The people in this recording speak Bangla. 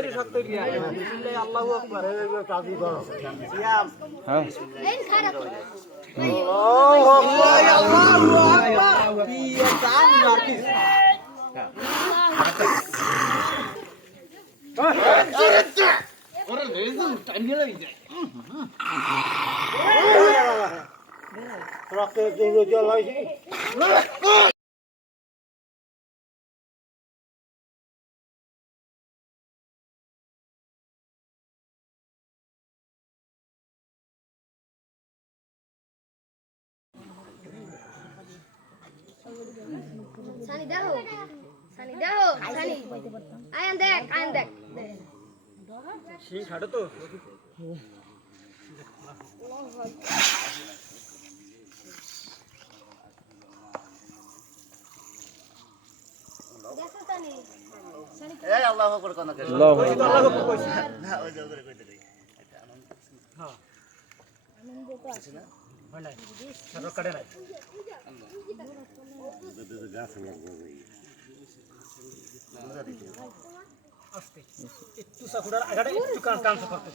তৈরি সব তৈরি সানি দেখো। সানি দেখো সানি। আয়ান দেখ আয়ান দেখ সেই ছাড়ো তো দেখো সানি। সানি আল্লাহু ওই তো আল্লাহু আকবার কইছি। হ্যাঁ। হয়। নাই। সাদর কাটে নাই আস্তে। একটু সাকুড়ার আগাটা একটু কান কান করতে